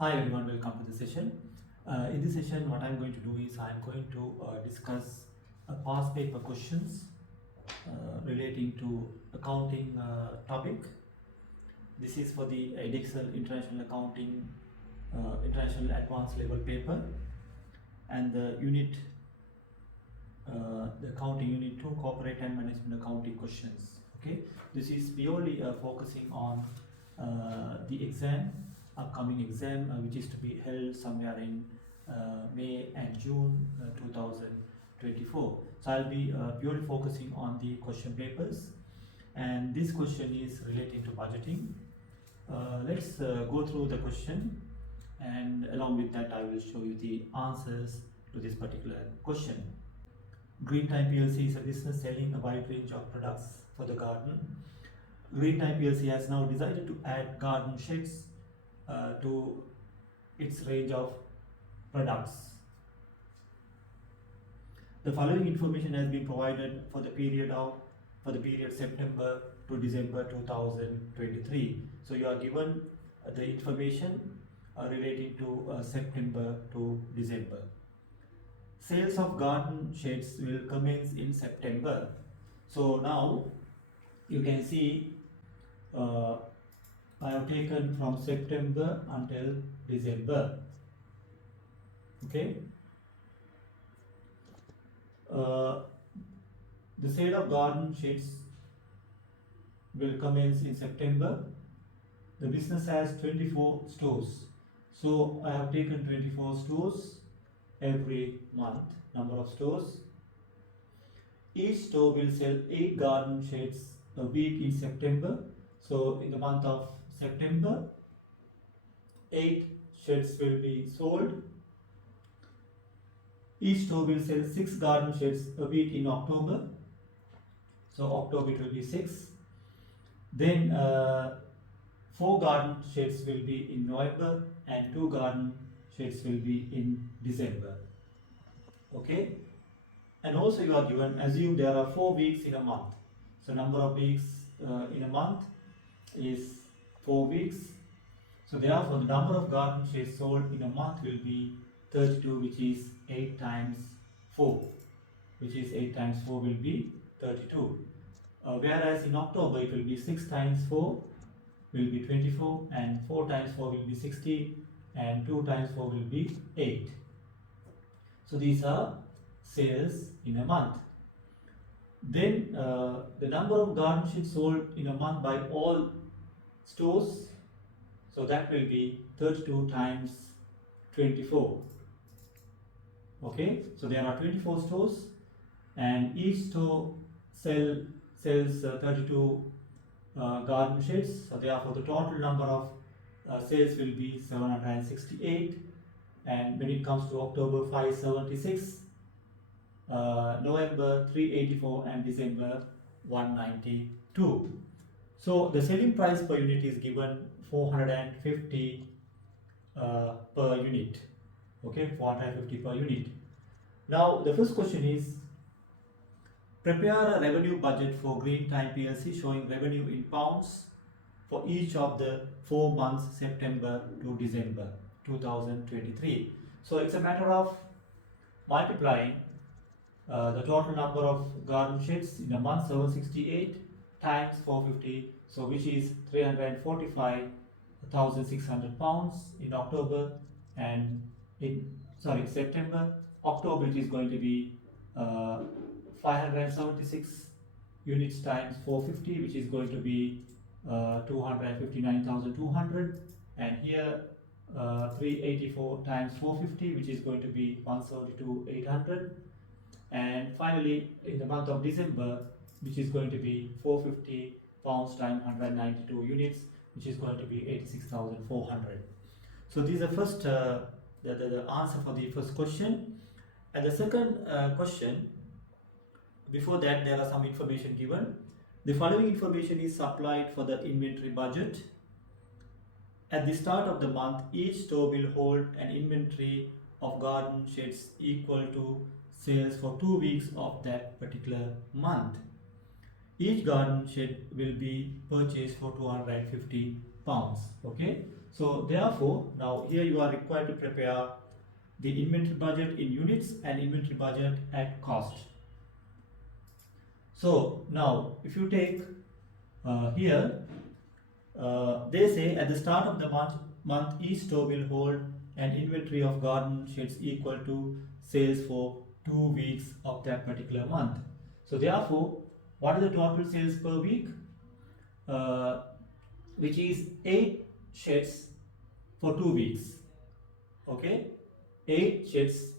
Hi everyone, welcome to the session. In this session, what I'm going to do is I'm going to discuss past paper questions relating to accounting topic. This is for the Edexcel International Accounting International Advanced Level paper and the unit, the accounting unit 2 corporate and management accounting questions. Okay, this is purely focusing on the exam, upcoming exam, which is to be held somewhere in May and June 2024. So I'll be purely focusing on the question papers, and this question is relating to budgeting. Let's go through the question, and along with that I will show you the answers to this particular question. Green Time PLC is a business selling a wide range of products for the garden. Green Time PLC has now decided to add garden sheds to its range of products. The following information has been provided for the period September to December 2023. So you are given the information relating to September to December. Sales of garden sheds will commence in September. So now you can see I have taken from September until December. Okay. The sale of garden sheds will commence in September. The business has 24 stores. So I have taken 24 stores every month, number of stores. Each store will sell 8 garden sheds a week in September. So in the month of September, 8 sheds will be sold. Each store will sell 6 garden sheds a week in October. So October it will be 6. Then 4 garden sheds will be in November and 2 garden sheds will be in December. Okay. And also you are given, assume there are 4 weeks in a month. So number of weeks in a month is 4 weeks. So therefore the number of garden sheds sold in a month will be 32, which is 8 times 4, which is 8 times 4 will be 32. Whereas in October it will be 6 times 4 will be 24, and 4 times 4 will be 60, and 2 times 4 will be 8. So these are sales in a month. Then the number of garden sheds sold in a month by all stores, so that will be 32 times 24. Okay, so there are 24 stores and each store sells 32 garden sheds. So therefore the total number of sales will be 768, and when it comes to October 576, November 384, and December 192. So the selling price per unit is given 450 per unit. Okay, 450 per unit. Now the first question is, prepare a revenue budget for Green Time PLC showing revenue in pounds for each of the 4 months September to December 2023. So it's a matter of multiplying the total number of garden sheds in a month, 768, times 450, so which is 345,600 pounds in October, and in September. October it is going to be 576 units times 450, which is going to be 259,200, and here 384 times 450, which is going to be 172,800, and finally in the month of December, which is going to be 450 pounds times 192 units, which is going to be 86,400. So these are first the answer for the first question. And the second question, before that there are some information given. The following information is supplied for the inventory budget. At the start of the month, each store will hold an inventory of garden sheds equal to sales for 2 weeks of that particular month. Each garden shed will be purchased for 250 pounds. Okay, So therefore, now here you are required to prepare the inventory budget in units and inventory budget at cost. So now if you take here, they say at the start of the month each store will hold an inventory of garden sheds equal to sales for 2 weeks of that particular month. So therefore, what is the total sales per week? Which is 8 sheds for 2 weeks. Okay, 8 sheds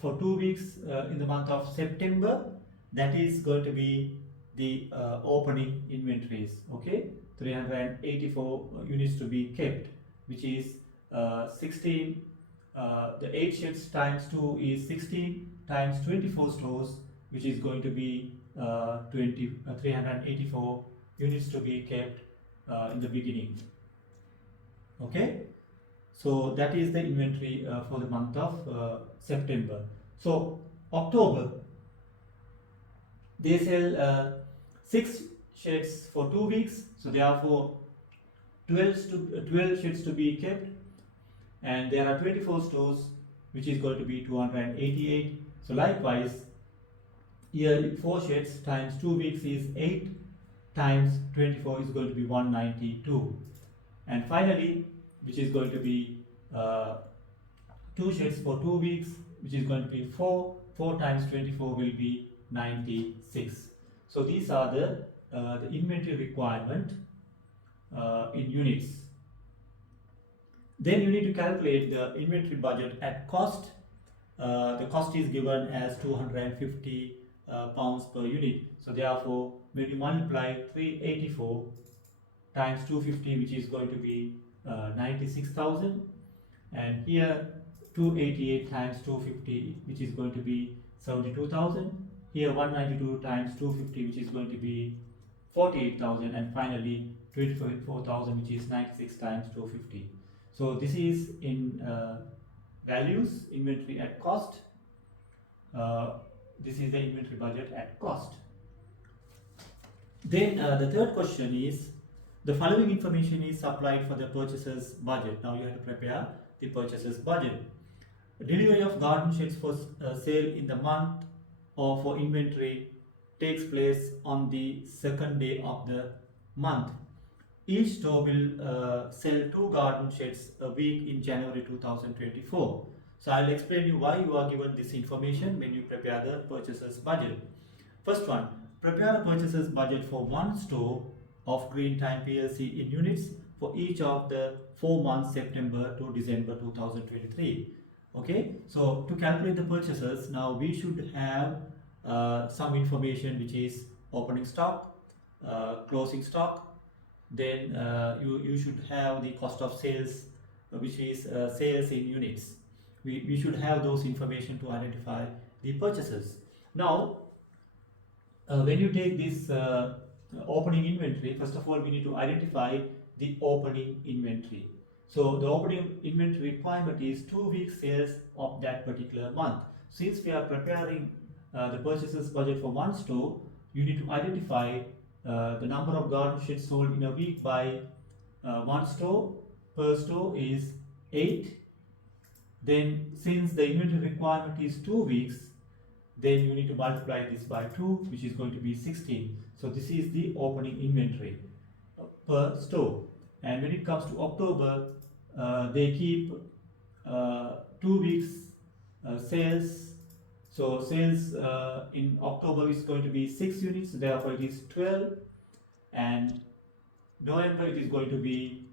for 2 weeks in the month of September. That is going to be the opening inventories. Okay, 384 units to be kept, which is 16. The 8 sheds times 2 is 16 times 24 stores, which is going to be 384 units to be kept in the beginning. Okay, so that is the inventory for the month of September. So October, they sell 6 sheds for 2 weeks, so therefore 12 sheds to be kept, and there are 24 stores, which is going to be 288. So likewise, here 4 sheds times 2 weeks is 8 times 24 is going to be 192. And finally, which is going to be 2 sheds for 2 weeks, which is going to be 4 times 24 will be 96. So these are the inventory requirement in units. Then you need to calculate the inventory budget at cost. The cost is given as 250 pounds per unit. So therefore, when you multiply 384 times 250, which is going to be 96,000, and here 288 times 250, which is going to be 72,000. Here 192 times 250, which is going to be 48,000, and finally 24,000, which is 96 times 250. So this is in values, inventory at cost. This is the inventory budget at cost. Then the third question is, the following information is supplied for the purchaser's budget. Now you have to prepare the purchaser's budget. Delivery of garden sheds for sale in the month or for inventory takes place on the second day of the month. Each store will sell 2 garden sheds a week in January 2024. So I'll explain you why you are given this information when you prepare the purchaser's budget. First one, prepare a purchaser's budget for one store of Green Time PLC in units for each of the 4 months September to December 2023. Okay, so to calculate the purchases, now we should have some information, which is opening stock, closing stock. Then you should have the cost of sales, which is sales in units. We should have those information to identify the purchases. Now when you take this opening inventory, first of all we need to identify the opening inventory. So the opening inventory requirement is 2 weeks sales of that particular month. Since we are preparing the purchaser's budget for one store, you need to identify the number of garden sheds sold in a week by one store. Per store is 8. Then since the inventory requirement is 2 weeks, then you need to multiply this by 2, which is going to be 16. So this is the opening inventory per store. And when it comes to October, they keep 2 weeks sales. So sales in October is going to be 6 units, therefore it is 12. And November it is going to be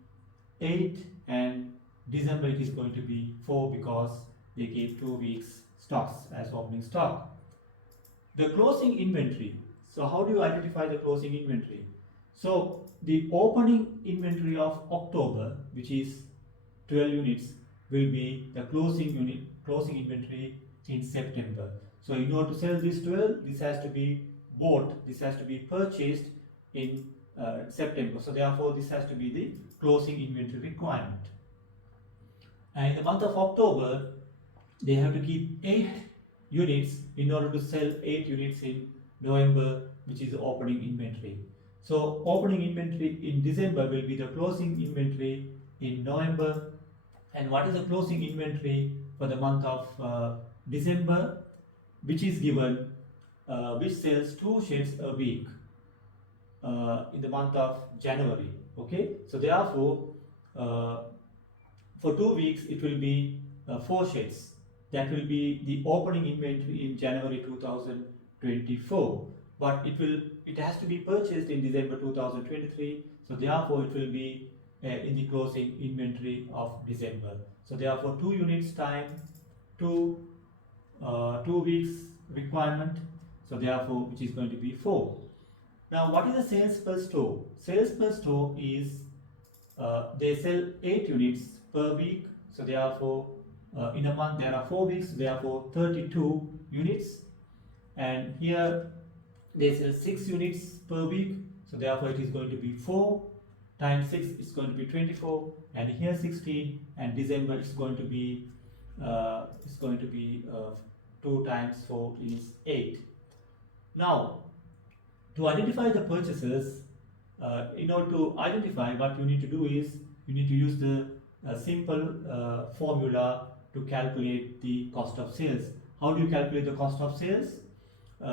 8, and December it is going to be 4, because they keep 2 weeks stocks as opening stock. The closing inventory. So how do you identify the closing inventory? So the opening inventory of October, which is 12 units, will be the closing inventory in September. So in order to sell this 12, this has to be bought, this has to be purchased in September. So therefore this has to be the closing inventory requirement. And in the month of October, they have to keep 8 units in order to sell 8 units in November, which is the opening inventory. So opening inventory in December will be the closing inventory in November, and what is the closing inventory for the month of December, which is given, which sells 2 shirts a week in the month of January. Okay, so therefore, uh, for 2 weeks it will be 4 shirts. That will be the opening inventory in January 2024. But it has to be purchased in December 2023. So therefore, it will be in the closing inventory of December. So therefore, 2 units time 2 2 weeks requirement. So therefore, which is going to be 4. Now, what is the sales per store? Sales per store is they sell 8 units per week. So therefore, in a month there are 4 weeks. Therefore, 32 units. And here they sell 6 units per week. So therefore, it is going to be 4 times 6 is going to be 24. And here 16. And December is going to be 2 times 4 is 8. Now, to identify the purchases, in order to identify, what you need to do is you need to use the simple formula to calculate the cost of sales. How do you calculate the cost of sales?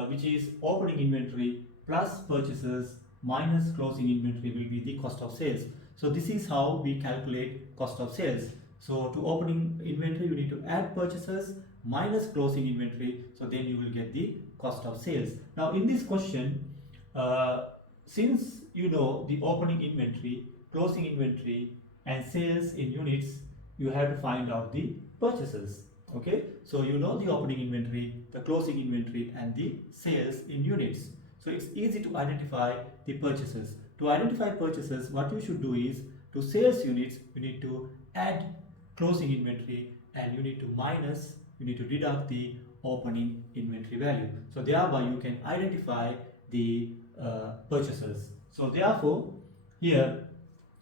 Which is opening inventory plus purchases minus closing inventory will be the cost of sales. So this is how we calculate cost of sales. So to opening inventory, you need to add purchases minus closing inventory. So then you will get the cost of sales. Now in this question, since you know the opening inventory, closing inventory and sales in units, you have to find out the purchases. Okay, so you know the opening inventory, the closing inventory and the sales in units. So it's easy to identify the purchases. To identify purchases, what you should do is, to sales units, you need to add closing inventory and you need to deduct the opening inventory value. So thereby you can identify the purchases. So therefore, here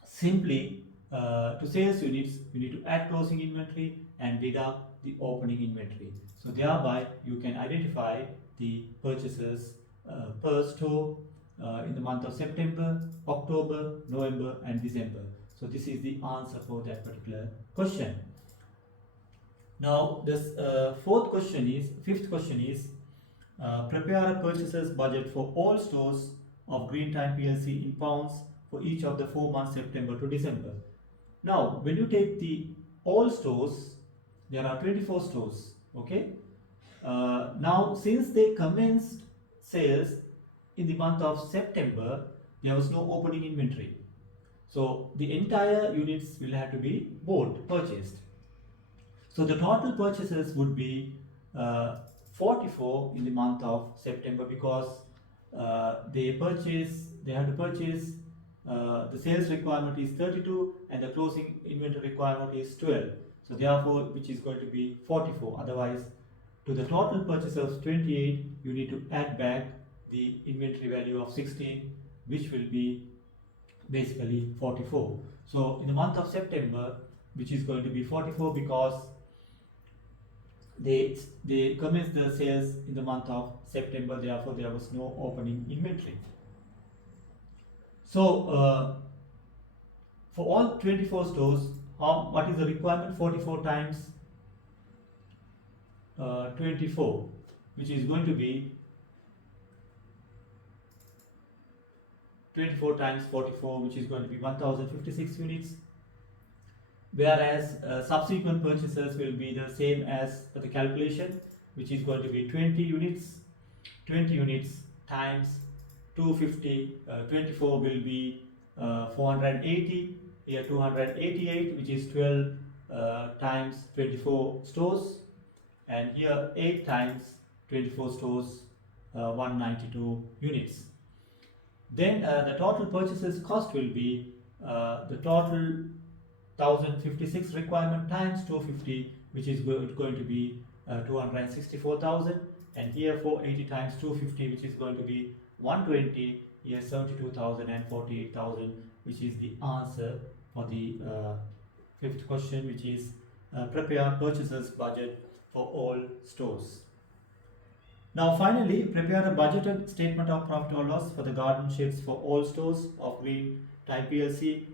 simply to sales units, you need to add closing inventory and deduct the opening inventory. So thereby you can identify the purchases per store in the month of September, October, November and December. So this is the answer for that particular question. Now this fifth question is, prepare a purchases budget for all stores of Green Time PLC in pounds for each of the 4 months September to December. Now, when you take the all stores, there are 24 stores. Okay. Now, since they commenced sales in the month of September, there was no opening inventory. So the entire units will have to be purchased. So the total purchases would be 44 in the month of September, because they have to purchase, the sales requirement is 32 and the closing inventory requirement is 12. So therefore, which is going to be 44. Otherwise, to the total purchase of 28, you need to add back the inventory value of 16, which will be basically 44. So in the month of September, which is going to be 44, because they commenced the sales in the month of September, therefore there was no opening inventory. So for all 24 stores, what is the requirement? 44 times 24, which is going to be 24 times 44, which is going to be 1056 units. Whereas subsequent purchases will be the same as the calculation, which is going to be 20 units. 20 units times 250, 24 will be 480, here 288, which is 12 times 24 stores, and here 8 times 24 stores, 192 units. Then the total purchases cost will be the total 1056 requirement times 250, which is going to be 264,000, and here 480 times 250, which is going to be 120, here 72,000 and 48,000, which is the answer for the fifth question, which is prepare purchases budget for all stores. Now finally, prepare a budgeted statement of profit or loss for the garden sheds for all stores of Green Time PLC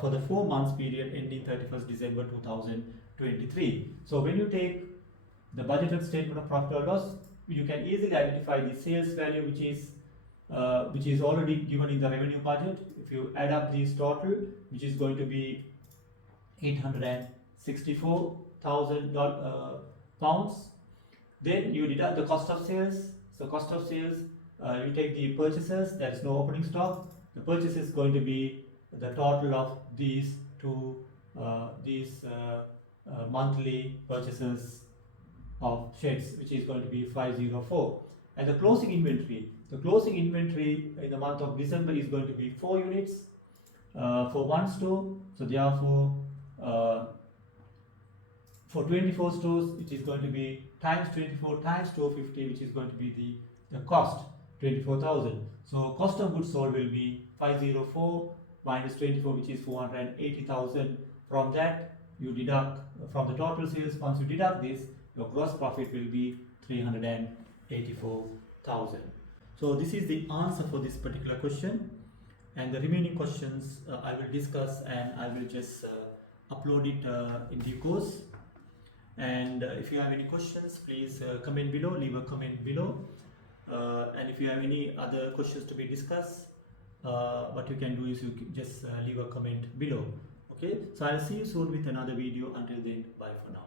for the 4 months period ending 31st December 2023. So when you take the budgeted statement of profit or loss, you can easily identify the sales value which is already given in the revenue budget. If you add up these total, which is going to be $864,000 pounds. Then you deduct the cost of sales. So cost of sales, you take the purchases, there is no opening stock. The purchase is going to be the total of these two monthly purchases of sheds, which is going to be 504. And the closing inventory in the month of December is going to be 4 units for one store. So therefore, for 24 stores, it is going to be times 24 times 250, which is going to be the cost, 24,000. So cost of goods sold will be 504 minus 24, which is 480,000. From that, you deduct from the total sales. Once you deduct this, your gross profit will be 384,000. So this is the answer for this particular question, and the remaining questions I will discuss, and I will just upload it in due course. And if you have any questions, please comment below, leave a comment below. And if you have any other questions to be discussed, what you can do is you just leave a comment below. Okay, so I'll see you soon with another video. Until then, bye for now.